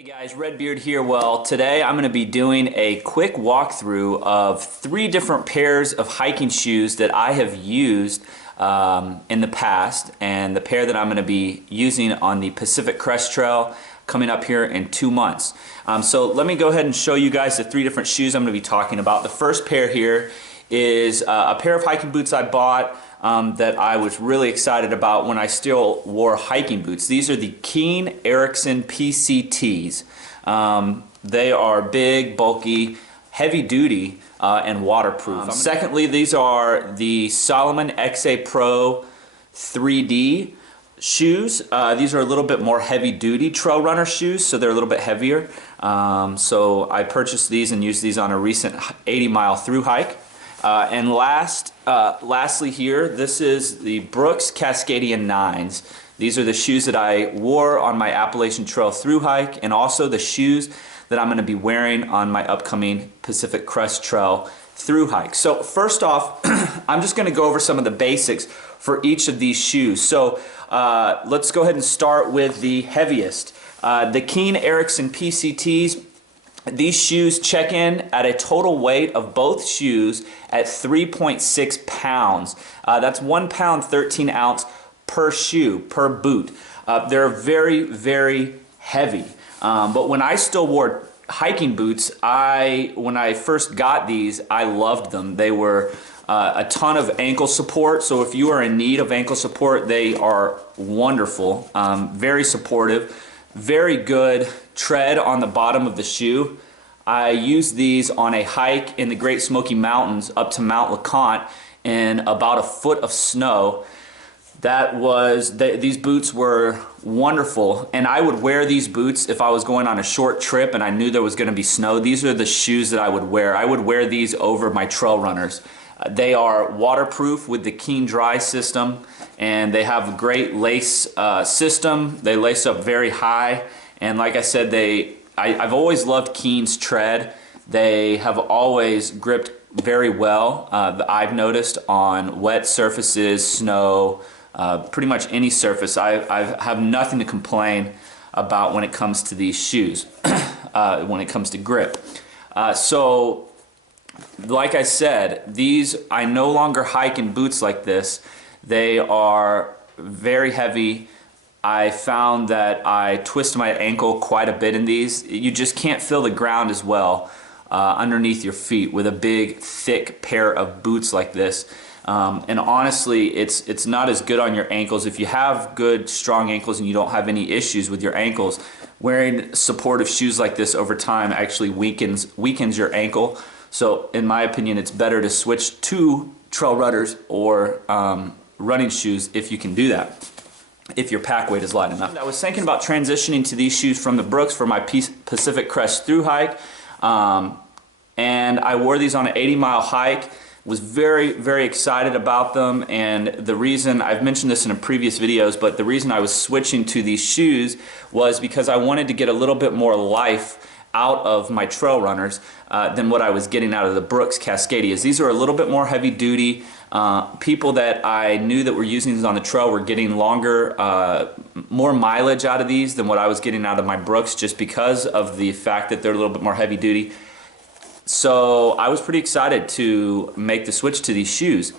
Hey guys, Redbeard here. Well, today I'm going to be doing a quick walkthrough of 3 different pairs of hiking shoes that I have used in the past, and the pair that I'm going to be using on the Pacific Crest Trail coming up here in 2 months. So let me go ahead and show you guys the 3 different shoes I'm going to be talking about. The first pair here is a pair of hiking boots I bought that I was really excited about when I still wore hiking boots. These are the Keen Erickson PCTs. They are big, bulky, heavy duty, and waterproof. Secondly, these are the Salomon XA PRO 3D shoes. These are a little bit more heavy duty trail runner shoes, so they're a little bit heavier. So I purchased these and used these on a recent 80-mile through hike. And lastly here, this is the Brooks Cascadia 9s. These are the shoes that I wore on my Appalachian Trail through hike, and also the shoes that I'm going to be wearing on my upcoming Pacific Crest Trail through hike. So first off, I'm just going to go over some of the basics for each of these shoes. So let's go ahead and start with the heaviest. The Keen Erickson PCTs. These shoes check in at a total weight of both shoes at 3.6 pounds. That's 1 pound 13 ounce per shoe, per boot. They're very, very heavy. But when I still wore hiking boots, when I first got these, I loved them. They were a ton of ankle support, so if you are in need of ankle support, they are wonderful. Very supportive. Very good tread on the bottom of the shoe. I used these on a hike in the Great Smoky Mountains up to Mount LeConte in about a foot of snow. These boots were wonderful, and I would wear these boots if I was going on a short trip and I knew there was going to be snow. These are the shoes that I would wear. I would wear these over my trail runners. They are waterproof with the Keen Dry system, and they have a great lace system. They lace up very high, and like I said, I've always loved Keen's tread. They have always gripped very well. I've noticed on wet surfaces, snow, pretty much any surface. I have nothing to complain about when it comes to these shoes, when it comes to grip. So like I said, I no longer hike in boots like this. They are very heavy. I found that I twist my ankle quite a bit in these. You just can't feel the ground as well underneath your feet with a big, thick pair of boots like this. And honestly, it's not as good on your ankles. If you have good, strong ankles and you don't have any issues with your ankles, wearing supportive shoes like this over time actually weakens your ankle. So in my opinion, it's better to switch to trail runners or running shoes if you can do that, if your pack weight is light enough. I was thinking about transitioning to these shoes from the Brooks for my Pacific Crest through hike, and I wore these on an 80-mile hike. Was very, very excited about them, and the reason, I've mentioned this in previous videos, but the reason I was switching to these shoes was because I wanted to get a little bit more life out of my trail runners than what I was getting out of the Brooks Cascadias. These are a little bit more heavy duty. People that I knew that were using these on the trail were getting longer, more mileage out of these than what I was getting out of my Brooks, just because of the fact that they're a little bit more heavy duty. So I was pretty excited to make the switch to these shoes.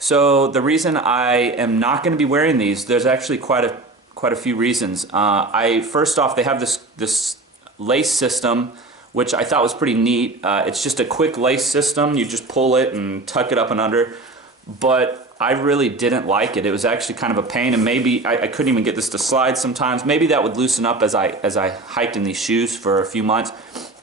So the reason I am not going to be wearing these, there's actually quite a few reasons. First off, they have this lace system, which I thought was pretty neat. It's just a quick lace system. You just pull it and tuck it up and under. But I really didn't like it. It was actually kind of a pain, and maybe I couldn't even get this to slide sometimes. Maybe that would loosen up as I hiked in these shoes for a few months.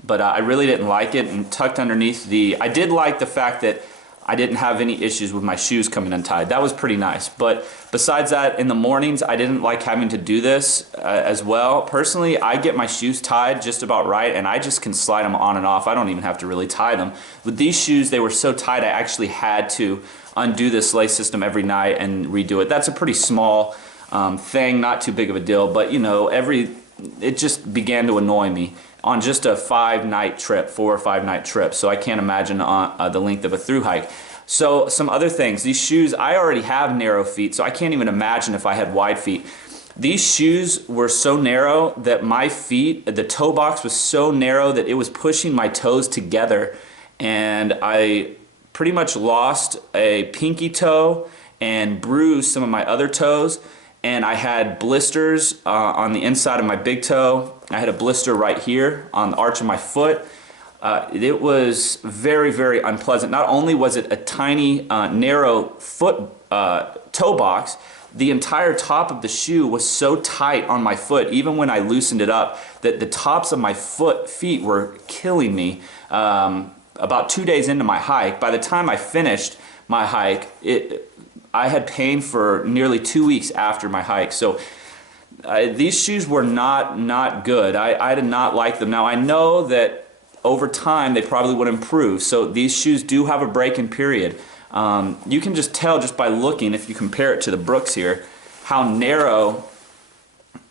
But I really didn't like it, and tucked underneath I did like the fact that I didn't have any issues with my shoes coming untied. That was pretty nice. But besides that, in the mornings, I didn't like having to do this as well. Personally, I get my shoes tied just about right, and I just can slide them on and off. I don't even have to really tie them. With these shoes, they were so tight, I actually had to undo this lace system every night and redo it. That's a pretty small thing, not too big of a deal, but you know, it just began to annoy me on just a 4 or 5 night trip. So I can't imagine the length of a through hike. So some other things, these shoes, I already have narrow feet, so I can't even imagine if I had wide feet. These shoes were so narrow that my feet, the toe box was so narrow that it was pushing my toes together, and I pretty much lost a pinky toe and bruised some of my other toes, and I had blisters on the inside of my big toe. I had a blister right here on the arch of my foot. It was very, very unpleasant. Not only was it a tiny, narrow foot toe box, the entire top of the shoe was so tight on my foot, even when I loosened it up, that the tops of my feet were killing me. About 2 days into my hike, by the time I finished my hike, I had pain for nearly 2 weeks after my hike. So these shoes were not good. I did not like them. Now I know that over time they probably would improve. So these shoes do have a break-in period. You can just tell just by looking, if you compare it to the Brooks here, how narrow.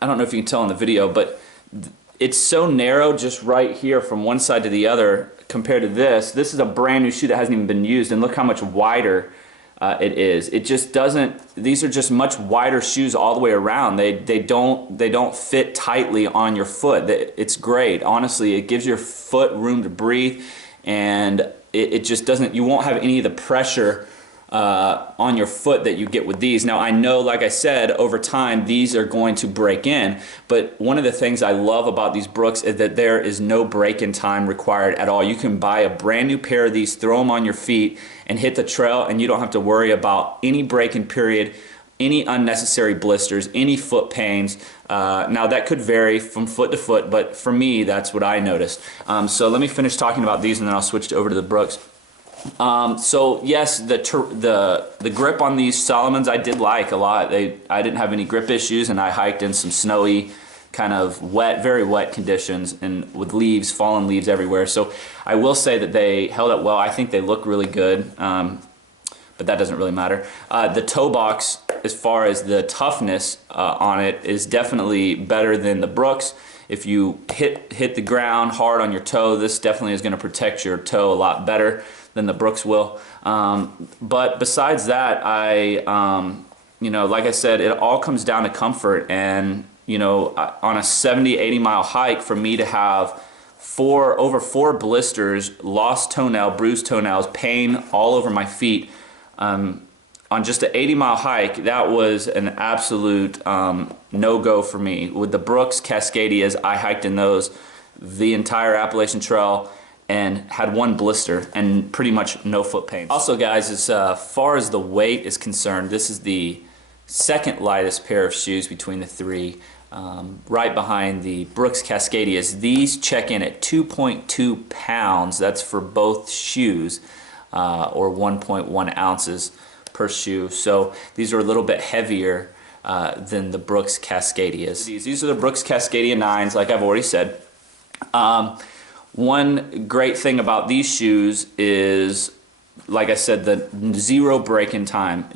I don't know if you can tell in the video, but it's so narrow just right here from one side to the other compared to this. This is a brand new shoe that hasn't even been used, and look how much wider it is. It just doesn't, these are just much wider shoes all the way around. They don't fit tightly on your foot. It's great. Honestly, it gives your foot room to breathe, and it just doesn't, you won't have any of the pressure on your foot that you get with these. Now I know, like I said, over time these are going to break in, but one of the things I love about these Brooks is that there is no break-in time required at all. You can buy a brand new pair of these, throw them on your feet, and hit the trail, and you don't have to worry about any break-in period, any unnecessary blisters, any foot pains. Now that could vary from foot to foot, but for me that's what I noticed. So let me finish talking about these and then I'll switch over to the Brooks. So yes, the grip on these Salomons I did like a lot. I didn't have any grip issues, and I hiked in some snowy, kind of wet, very wet conditions, and with leaves, fallen leaves everywhere. So I will say that they held up well. I think they look really good, but that doesn't really matter. The toe box, as far as the toughness on it, is definitely better than the Brooks. If you hit the ground hard on your toe, this definitely is going to protect your toe a lot better than the Brooks will. But besides that, you know, like I said, it all comes down to comfort. And you know, on a 70-80 mile hike, for me to have over four blisters, lost toenail, bruised toenails, pain all over my feet, on just an 80-mile hike, that was an absolute no-go for me. With the Brooks Cascadias, I hiked in those the entire Appalachian Trail and had one blister and pretty much no foot pain. Also guys, as far as the weight is concerned, this is the second lightest pair of shoes between the three, right behind the Brooks Cascadias. These check in at 2.2 pounds. That's for both shoes, or 1.1 ounces per shoe. So these are a little bit heavier than the Brooks Cascadias. These are the Brooks Cascadia 9s, like I've already said. One great thing about these shoes is, like I said, the zero break-in time.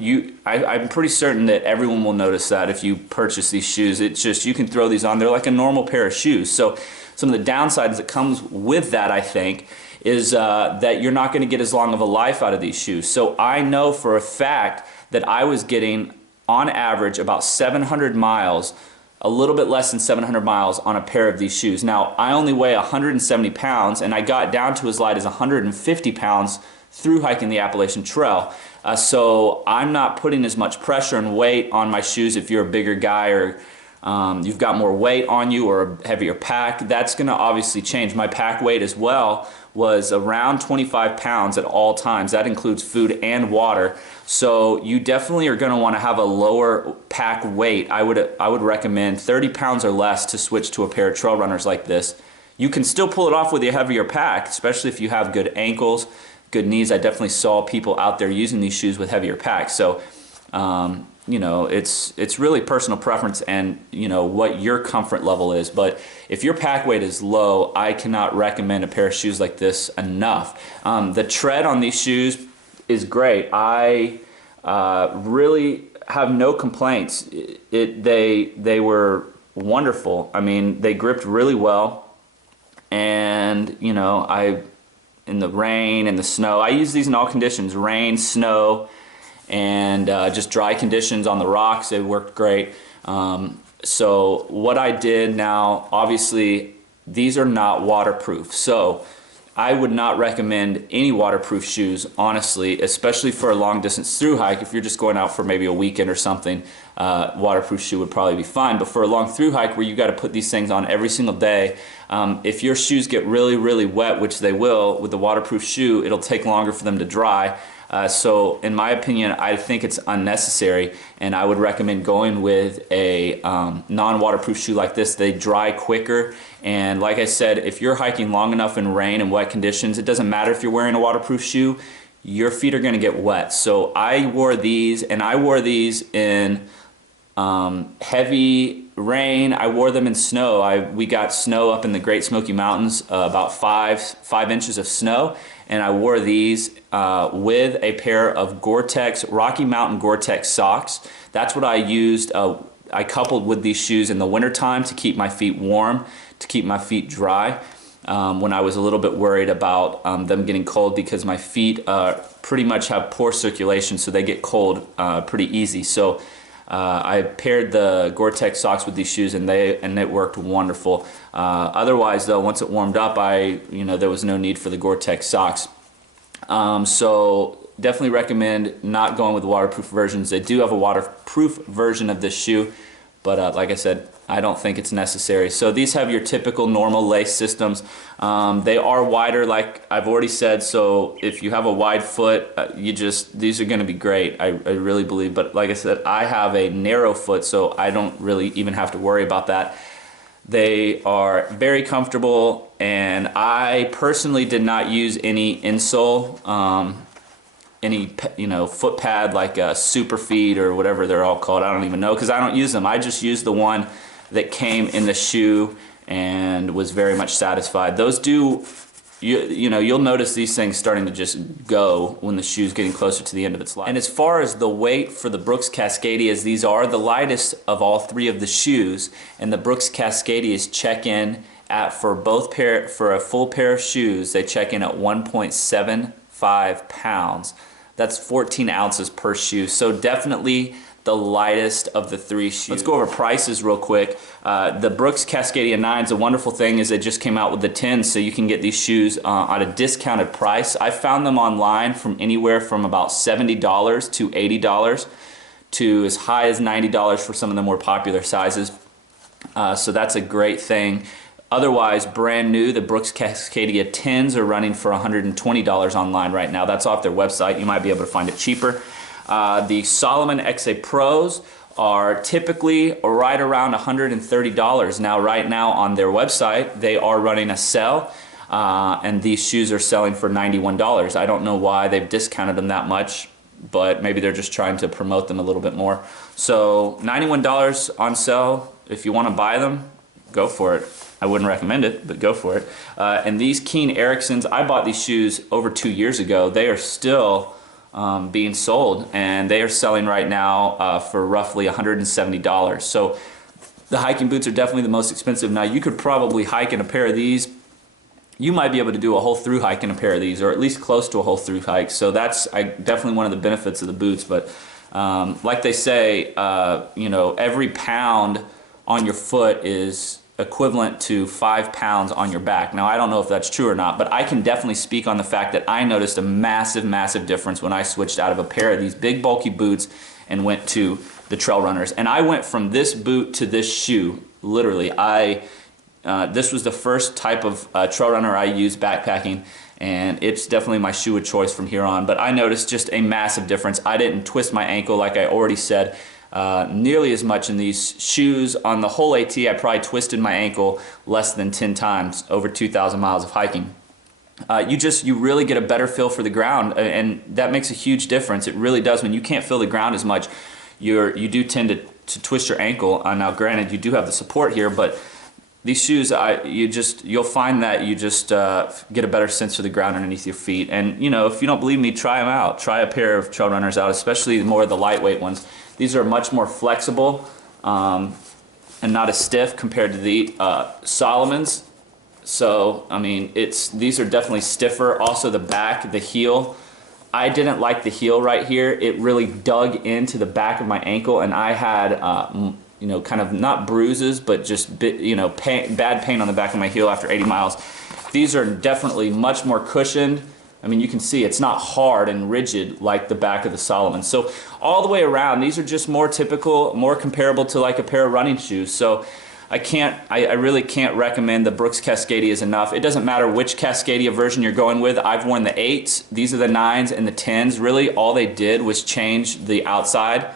I'm pretty certain that everyone will notice that if you purchase these shoes. It's just, you can throw these on. They're like a normal pair of shoes. So some of the downsides that comes with that, I think, is that you're not going to get as long of a life out of these shoes. So I know for a fact that I was getting, on average, about 700 miles, a little bit less than 700 miles on a pair of these shoes. Now, I only weigh 170 pounds, and I got down to as light as 150 pounds through hiking the Appalachian Trail. So I'm not putting as much pressure and weight on my shoes. If you're a bigger guy, or you've got more weight on you, or a heavier pack, that's going to obviously change. My pack weight as well was around 25 pounds at all times. That includes food and water. So you definitely are going to want to have a lower pack weight. I would recommend 30 pounds or less to switch to a pair of trail runners like this. You can still pull it off with a heavier pack, especially if you have good ankles, good knees. I definitely saw people out there using these shoes with heavier packs. So you know, it's really personal preference and, you know, what your comfort level is. But if your pack weight is low, I cannot recommend a pair of shoes like this enough. The tread on these shoes is great. I really have no complaints. They were wonderful. I mean, they gripped really well, and you know, in the rain and the snow, I use these in all conditions: rain, snow, and just dry conditions on the rocks. It worked great. So what I did now, obviously, these are not waterproof. So I would not recommend any waterproof shoes, honestly, especially for a long distance through hike. If you're just going out for maybe a weekend or something, waterproof shoe would probably be fine. But for a long through hike where you got to put these things on every single day, if your shoes get really, really wet, which they will with the waterproof shoe, it'll take longer for them to dry. So in my opinion, I think it's unnecessary, and I would recommend going with a non-waterproof shoe like this. They dry quicker, and like I said, if you're hiking long enough in rain and wet conditions, it doesn't matter if you're wearing a waterproof shoe, your feet are going to get wet. So I wore these, and I wore these in heavy rain. I wore them in snow. We got snow up in the Great Smoky Mountains, about 5 inches of snow, and I wore these with a pair of Gore-Tex, Rocky Mountain Gore-Tex socks. That's what I used. I coupled with these shoes in the wintertime to keep my feet warm, to keep my feet dry. When I was a little bit worried about them getting cold, because my feet pretty much have poor circulation, so they get cold pretty easy. So I paired the Gore-Tex socks with these shoes, and it worked wonderful. Otherwise, though, once it warmed up, there was no need for the Gore-Tex socks. So definitely recommend not going with waterproof versions. They do have a waterproof version of this shoe, but like I said, I don't think it's necessary. So these have your typical normal lace systems. They are wider, like I've already said, so if you have a wide foot, these are going to be great, I really believe. But like I said, I have a narrow foot, so I don't really even have to worry about that. They are very comfortable, and I personally did not use any insole, any foot pad like a Super Feed or whatever they're all called. I don't even know, because I don't use them. I just used the one that came in the shoe and was very much satisfied. Those do, you'll notice these things starting to just go when the shoe's getting closer to the end of its life. And as far as the weight for the Brooks Cascadias, these are the lightest of all three of the shoes, and the Brooks Cascadias check in at, for a full pair of shoes, they check in at 1.75 pounds. That's 14 ounces per shoe. So definitely the lightest of the three shoes. Let's go over prices real quick. The Brooks Cascadia 9s, the wonderful thing is they just came out with the 10s, so you can get these shoes at a discounted price. I found them online from anywhere from about $70 to $80 to as high as $90 for some of the more popular sizes. So that's a great thing. Otherwise, brand new, the Brooks Cascadia 10s are running for $120 online right now. That's off their website. You might be able to find it cheaper. The Salomon XA Pros are typically right around $130. Now, right now on their website, they are running a sale, and these shoes are selling for $91. I don't know why they've discounted them that much, but maybe they're just trying to promote them a little bit more. So $91 on sale. If you want to buy them, go for it. I wouldn't recommend it, but go for it. And these Keen Ericksons, I bought these shoes over 2 years ago. They are still being sold, and they are selling right now for roughly $170. So the hiking boots are definitely the most expensive. Now, you could probably hike in a pair of these. You might be able to do a whole through hike in a pair of these, or at least close to a whole through hike. So that's definitely one of the benefits of the boots. But like they say, every pound on your foot is equivalent to 5 pounds on your back. Now, I don't know if that's true or not, but I can definitely speak on the fact that I noticed a massive, massive difference when I switched out of a pair of these big bulky boots and went to the trail runners. And I went from this boot to this shoe, literally. This was the first type of trail runner I used backpacking, and it's definitely my shoe of choice from here on. But I noticed just a massive difference. I didn't twist my ankle, like I already said, nearly as much in these shoes. On the whole AT, I probably twisted my ankle less than 10 times over 2,000 miles of hiking. You really get a better feel for the ground, and that makes a huge difference. It really does. When you can't feel the ground as much, you do tend to twist your ankle. Now, granted, you do have the support here, but these shoes, you'll find that you just get a better sense for the ground underneath your feet. And if you don't believe me, try them out. Try a pair of trail runners out, especially more of the lightweight ones. These are much more flexible and not as stiff compared to the Salomons. So, I mean, these are definitely stiffer. Also, the back, the heel. I didn't like the heel right here. It really dug into the back of my ankle, and I had you know, kind of not bruises, but just you know, bad pain on the back of my heel after 80 miles. These are definitely much more cushioned. I mean, you can see it's not hard and rigid like the back of the Salomon. So all the way around, these are just more typical, more comparable to like a pair of running shoes. So I really can't recommend the Brooks Cascadias enough. It doesn't matter which Cascadia version you're going with. I've worn the 8s, these are the 9s and the 10s. Really, all they did was change the outside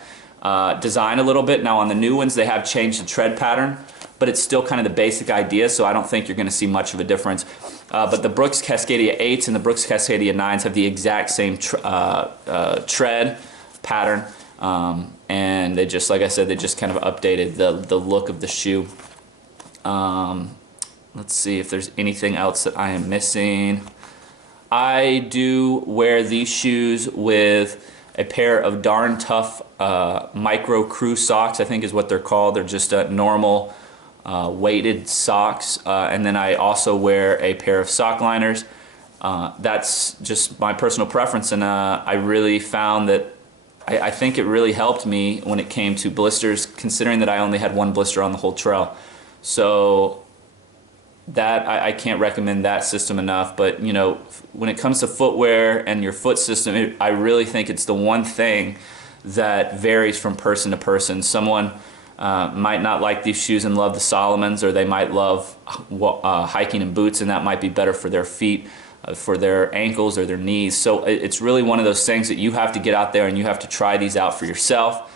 design a little bit. Now on the new ones, they have changed the tread pattern, but it's still kind of the basic idea, so I don't think you're going to see much of a difference. But the Brooks Cascadia 8s and the Brooks Cascadia 9s have the exact same tread pattern. And they just, like I said, they just kind of updated the look of the shoe. Let's see if there's anything else that I am missing. I do wear these shoes with a pair of darn tough micro crew socks, I think is what they're called. They're just normal weighted socks. And then I also wear a pair of sock liners. That's just my personal preference, and I really found that I think it really helped me when it came to blisters, considering that I only had one blister on the whole trail. So that I can't recommend that system enough. But you know, when it comes to footwear and your foot system, I really think it's the one thing that varies from person to person. Someone might not like these shoes and love the Salomons, or they might love hiking in boots, and that might be better for their feet, for their ankles or their knees. So it's really one of those things that you have to get out there and you have to try these out for yourself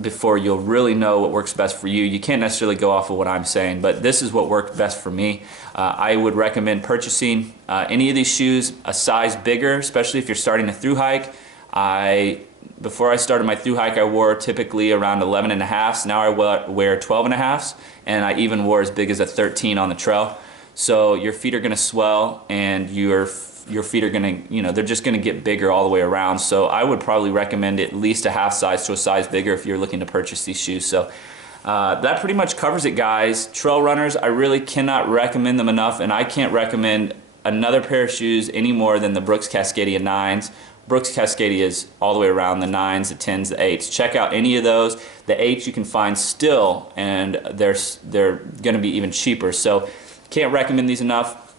before you'll really know what works best for you. You can't necessarily go off of what I'm saying, but this is what worked best for me. I would recommend purchasing any of these shoes a size bigger, especially if you're starting a thru hike. Before I started my thru hike, I wore typically around 11.5s. Now I wear 12.5s, and I even wore as big as a 13 on the trail. So your feet are going to swell, and your feet are going to, you know, they're just going to get bigger all the way around. So I would probably recommend at least a half size to a size bigger if you're looking to purchase these shoes. So that pretty much covers it, guys. Trail runners, I really cannot recommend them enough, and I can't recommend another pair of shoes any more than the Brooks Cascadia 9s. Brooks Cascadia is all the way around, the 9s, the 10s, the 8s. Check out any of those. The 8s you can find still, and they're going to be even cheaper. So can't recommend these enough.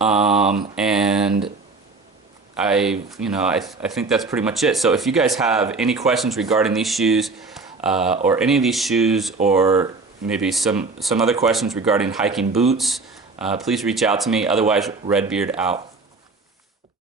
And I think that's pretty much it. So if you guys have any questions regarding these shoes, or any of these shoes, or maybe some other questions regarding hiking boots, please reach out to me. Otherwise, Redbeard out.